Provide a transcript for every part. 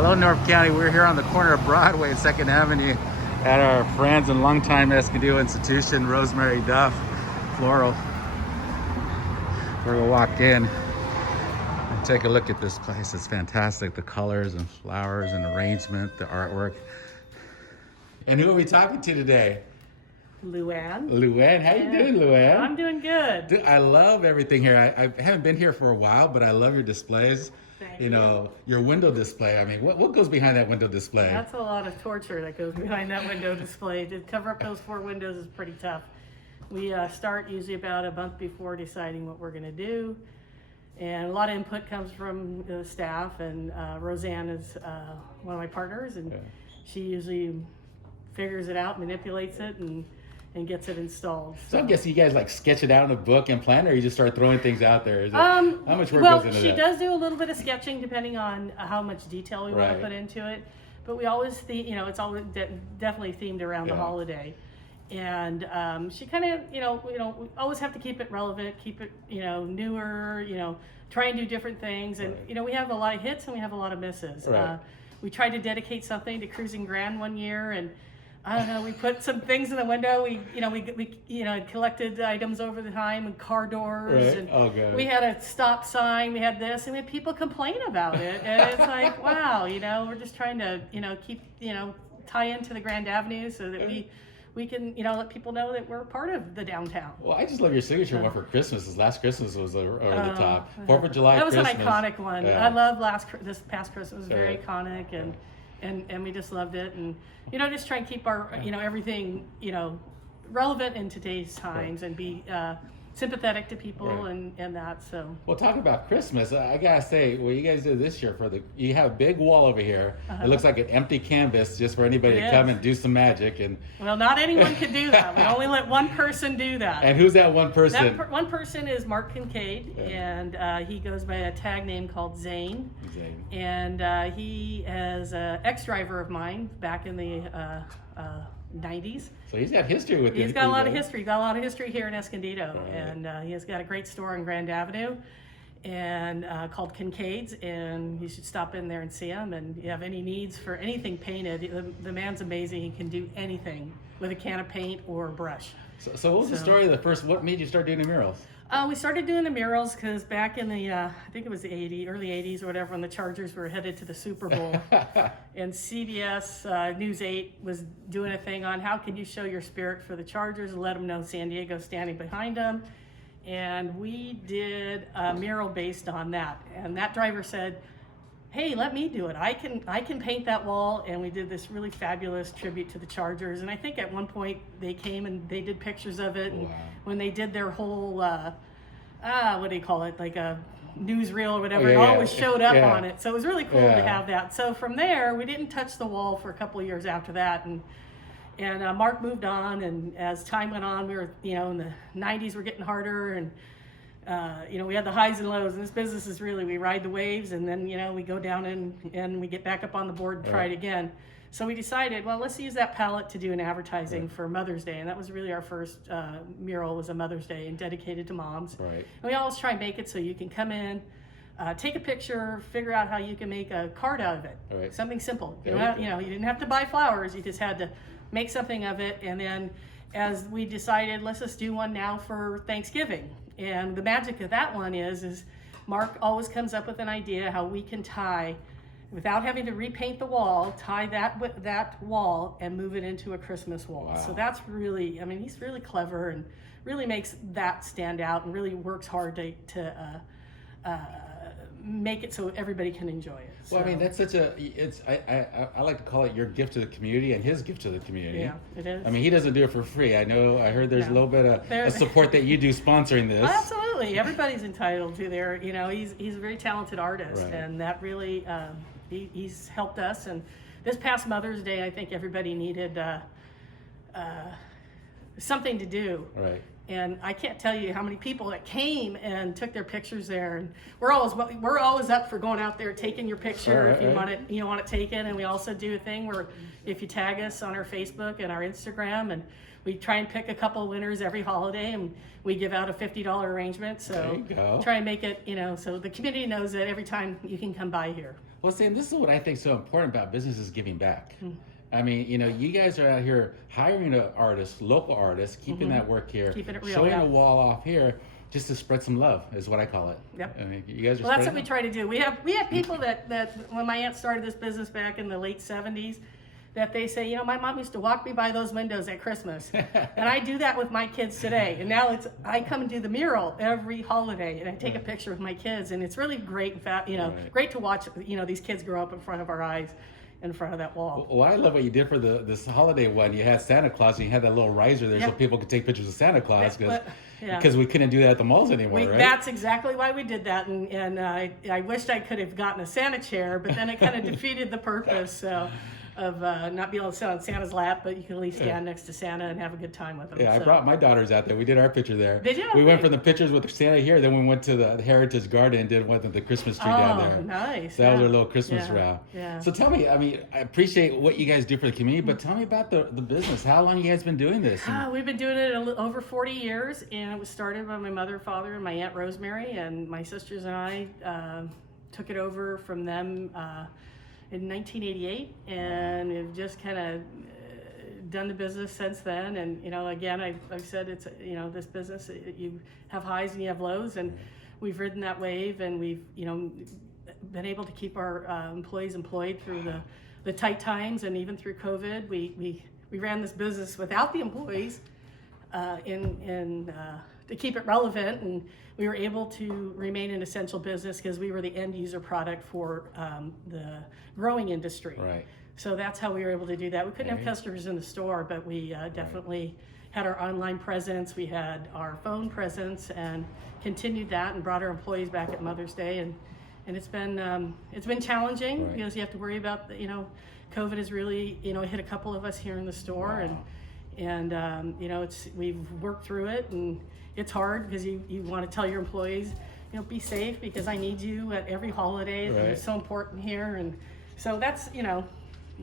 Hello, North County. We're here on the corner of Broadway and 2nd Avenue at our friends and longtime Escondido institution, Rosemary-Duff Floral. We're gonna walk in and take a look at this place. It's fantastic. The colors and flowers and arrangement, the artwork. And who are we talking to today? Luanne. Luanne, how you doing, Luanne? I'm doing good. Dude, I love everything here. I haven't been here for a while, but I love your displays. Thank You know, your window display. I mean, what goes behind that window display? That's a lot of torture that goes behind that window display. To cover up those 4 windows is pretty tough. We start usually about a month before deciding what we're going to do. And a lot of input comes from the staff, and Roseanne is one of my partners, and she usually figures it out, manipulates it, and gets it installed. So I'm guessing you guys like sketch it out in a book and plan, or you just start throwing things out there? Is it, how much work goes into that? She does do a little bit of sketching depending on how much detail we want to put into it. But we always it's always definitely themed around the holiday. And she kind of, we always have to keep it relevant, keep it, newer, try and do different things. And, we have a lot of hits and we have a lot of misses. We tried to dedicate something to Cruising Grand one year, and I don't know, we put some things in the window. We collected items over the time, and car doors, and we had a stop sign, we had this, and we had people complain about it. And it's like, wow, we're just trying to, keep, tie into the Grand Avenue so that we can, let people know that we're part of the downtown. Well, I just love your signature one for Christmas. This last Christmas was over the top. 4th of July Christmas. That was an iconic one. I love this past Christmas. It was very iconic, and we just loved it. And, just try and keep our, everything, relevant in today's times and be sympathetic to people and that. So. Well, talk about Christmas. I gotta say, what you guys did this year you have a big wall over here. It looks like an empty canvas just for anybody to come and do some magic. And well, not anyone could do that. We only let one person do that. And who's that one person? One person is Mark Kincaid, and he goes by a tag name called Zane. And he is an ex-driver of mine back in the 90s. So he's got history with it. He's got a lot of history. Got a lot of history here in Escondido, and he has got a great store on Grand Avenue, and called Kincaid's. And you should stop in there and see him. And if you have any needs for anything painted, the man's amazing. He can do anything with a can of paint or a brush. So what was the story of the first? What made you start doing the murals? We started doing the murals because back in the, I think it was the early 80s or whatever, when the Chargers were headed to the Super Bowl, and CBS News 8 was doing a thing on how can you show your spirit for the Chargers and let them know San Diego's standing behind them. And we did a mural based on that. And that driver said, hey, let me do it. I can paint that wall. And we did this really fabulous tribute to the Chargers. And I think at one point they came and they did pictures of it. And when they did their whole, what do you call it? Like a newsreel or whatever, it always showed up on it. So it was really cool to have that. So from there, we didn't touch the wall for a couple of years after that. And Mark moved on. And as time went on, we were, in the 90s were getting harder. And we had the highs and lows, and this business is really, we ride the waves, and then, we go down and we get back up on the board and try it again. So we decided, well, let's use that palette to do an advertising for Mother's Day. And that was really our first mural, was a Mother's Day and dedicated to moms. And we always try and make it so you can come in, take a picture, figure out how you can make a card out of it. Something simple. You didn't have to buy flowers, you just had to make something of it. And then as we decided, let's just do one now for Thanksgiving. And the magic of that one is Mark always comes up with an idea how we can tie, without having to repaint the wall, tie that wall and move it into a Christmas wall. So that's really, he's really clever and really makes that stand out and really works hard to make it so everybody can enjoy it. Well, that's such I like to call it your gift to the community and his gift to the community. Yeah, it is. He doesn't do it for free. I heard there's a little bit of support that you do sponsoring this. Absolutely. Everybody's entitled to their, he's a very talented artist, and that really, he's helped us. And this past Mother's Day, I think everybody needed something to do. And I can't tell you how many people that came and took their pictures there. And we're always up for going out there, taking your picture if you want it taken. And we also do a thing where if you tag us on our Facebook and our Instagram, and we try and pick a couple of winners every holiday, and we give out a $50 arrangement. So try and make it, so the community knows that every time you can come by here. Well, Sam, this is what I think is so important about business is giving back. I mean, you know, you guys are out here hiring an artist, local artists, keeping that work here, Keeping it real, showing yeah. a wall off here, just to spread some love, is what I call it. Yep. I mean, you guys are. Well, that's what spreading we love. try to do. We have people that when my aunt started this business back in the late 70s, that they say, you know, my mom used to walk me by those windows at Christmas, and I do that with my kids today. And now I come and do the mural every holiday, and I take a picture with my kids, and it's really great. In fact, you know, great to watch. You know, these kids grow up in front of our eyes, in front of that wall. Well, I love what you did for this holiday one. You had Santa Claus, and you had that little riser there so people could take pictures of Santa Claus because we couldn't do that at the malls anymore, right? That's exactly why we did that, and I wished I could have gotten a Santa chair, but then it kind of defeated the purpose. So. Of not being able to sit on Santa's lap, but you can at least stand next to Santa and have a good time with him. Yeah, I brought my daughters out there. We did our picture there. Did you? We went from the pictures with Santa here, then we went to the Heritage Garden and did one with the Christmas tree down there. Oh, nice. So that was our little Christmas round. Yeah. So tell me, I mean, I appreciate what you guys do for the community, but tell me about the business. How long you guys been doing this? We've been doing it over 40 years, and it was started by my mother, father, and my Aunt Rosemary, and my sisters and I took it over from them in 1988, and we've just kind of done the business since then. And you know, again, I've said it's, you know, this business, you have highs and you have lows, and we've ridden that wave, and we've, you know, been able to keep our employees employed through the tight times, and even through COVID. We ran this business without the employees to keep it relevant, and we were able to remain an essential business because we were the end user product for the growing industry. Right. So that's how we were able to do that. We couldn't have customers in the store, but we definitely had our online presence, we had our phone presence, and continued that and brought our employees back at Mother's Day. And it's been challenging because you have to worry about, you know, COVID has really, you know, hit a couple of us here in the store. And you know, we've worked through it, and it's hard because you want to tell your employees, you know, be safe because I need you at every holiday. It's so important here. And so that's, you know,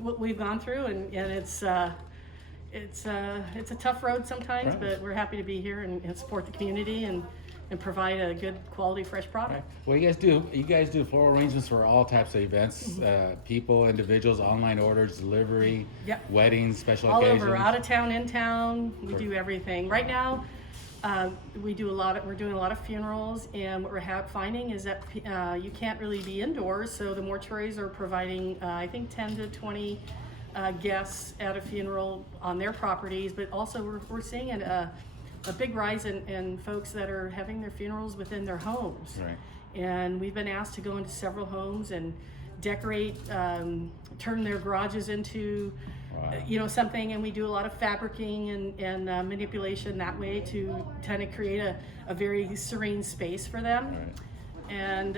what we've gone through, and it's a tough road sometimes, but we're happy to be here and support the community and provide a good quality fresh product. Well, you guys do floral arrangements for all types of events, people, individuals, online orders, delivery, weddings, special all occasions. Over, out of town, in town, we do everything. Right now, we're doing a lot of funerals, and what we're finding is that you can't really be indoors, so the mortuaries are providing I think 10 to 20 guests at a funeral on their properties, but also we're seeing a big rise in folks that are having their funerals within their homes. Right. And we've been asked to go into several homes and decorate, turn their garages into you know, something, and we do a lot of fabricing and manipulation that way to kind of create a very serene space for them. And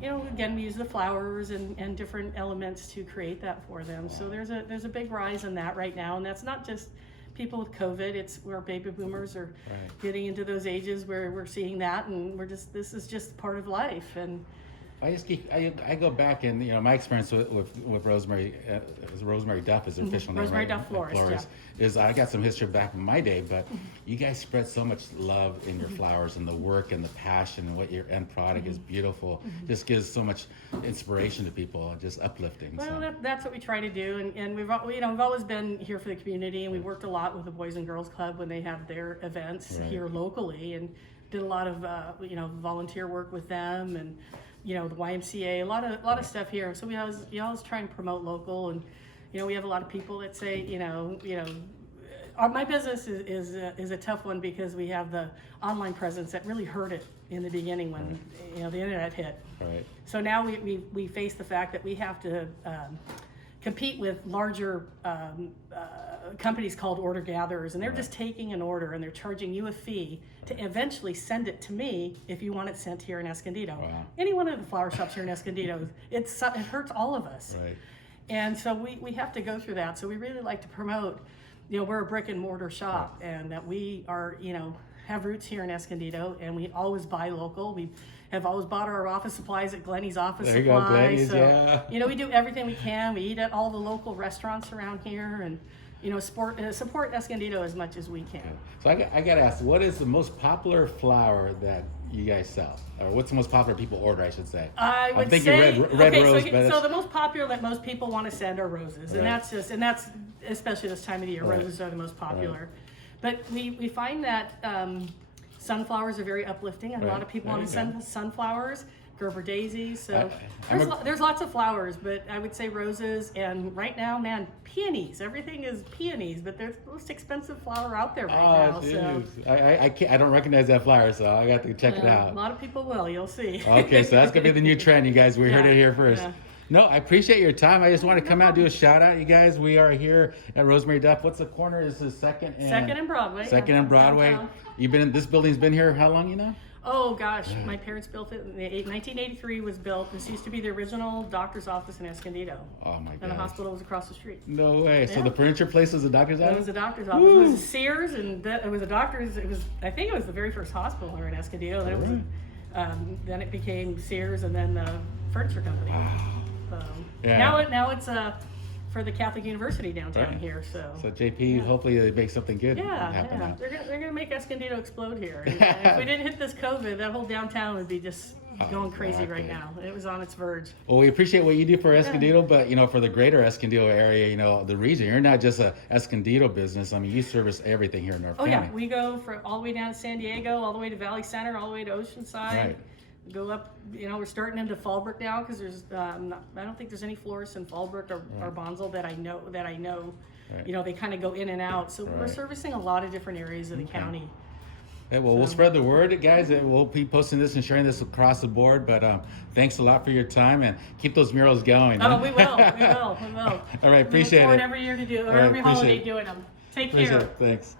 you know, again, we use the flowers and different elements to create that for them. So there's a big rise in that right now, and that's not just people with COVID. It's where baby boomers are getting into those ages where we're seeing that, and this is just part of life. And I go back, and you know, my experience with Rosemary-Duff is her official name. Rosemary-Duff Florist. Is I got some history back in my day, but you guys spread so much love in your flowers and the work and the passion, and what your end product is beautiful. Just gives so much inspiration to people, just uplifting. Well, that's what we try to do, and we've always been here for the community, and we worked a lot with the Boys and Girls Club when they have their events here locally, and did a lot of volunteer work with them, and you know, the YMCA, a lot of stuff here. So we always try and promote local, and you know, we have a lot of people that say, my business is a tough one because we have the online presence that really hurt it in the beginning when you know, the internet hit. Right. So now we face the fact that we have to compete with larger companies called order gatherers, and they're just taking an order and they're charging you a fee to eventually send it to me if you want it sent here in Escondido. Wow. Any one of the flower shops here in Escondido, it hurts all of us. Right. And so we have to go through that. So we really like to promote, you know, we're a brick and mortar shop, and that we are, you know, have roots here in Escondido, and we always buy local. have always bought our office supplies at Glenny's Office There you go, Supply. Glenny's, So, yeah. you know, we do everything we can. We eat at all the local restaurants around here, and you know, support Escondido as much as we can. So I got to ask, what is the most popular flower that you guys sell? Or what's the most popular people order, I should say? I would I'm thinking say, red okay, rose. so the most popular that most people want to send are roses, Right. and that's especially this time of the year. Right. Roses are the most popular, but we find that sunflowers are very uplifting, and a lot of people There want to you go. send sunflowers, Gerber daisies. So I'm there's lots of flowers, but I would say roses, and right now, man, peonies. Everything is peonies, but they're the most expensive flower out there right now. So geez. I can't, I don't recognize that flower, so I got to check it a out. lot of people will. You'll see. Okay, so that's gonna be the new trend, you guys. We heard Yeah, it here first. yeah. No, I appreciate your time. I just want to come out and do a shout out, you guys. We are here at Rosemary-Duff. What's the corner? This is Second and Broadway. Second and Broadway. Downtown. You've been in this building's been here how long, you know? Oh gosh, my parents built it. 1983 was built. This used to be the original doctor's office in Escondido, Oh my god. and the hospital was across the street. No way. So Yeah. the furniture place was a doctor's It office? was a doctor's office. It was a Sears, and it was a doctor's. It was, I think, it was the very first hospital here in Escondido. Then it was, then it became Sears, and then the furniture company. Yeah. Now it's for the Catholic University downtown Right. here. So JP, hopefully they make something good yeah, happen. yeah. They're gonna make Escondido explode here. And if we didn't hit this COVID, that whole downtown would be just going crazy exactly. right now. It was on its verge. Well, we appreciate what you do for Escondido, but you know, for the greater Escondido area, you know, the region, you're not just a Escondido business. I mean, you service everything here in North Oh County. yeah, we go all the way down to San Diego, all the way to Valley Center, all the way to Oceanside. Right. Go up, you know, we're starting into Fallbrook now because there's, I don't think there's any florists in Fallbrook or Bonsall that I know. Right. You know, they kind of go in and out. So we're Right. servicing a lot of different areas of the county. Hey, well, we'll So- spread the word, guys, and we'll be posting this and sharing this across the board. But thanks a lot for your time, and keep those murals going. Oh, we will. We will. All right, appreciate we look forward it. every year to do, or All right, every holiday appreciate it. doing them. Take Appreciate care. it. Thanks.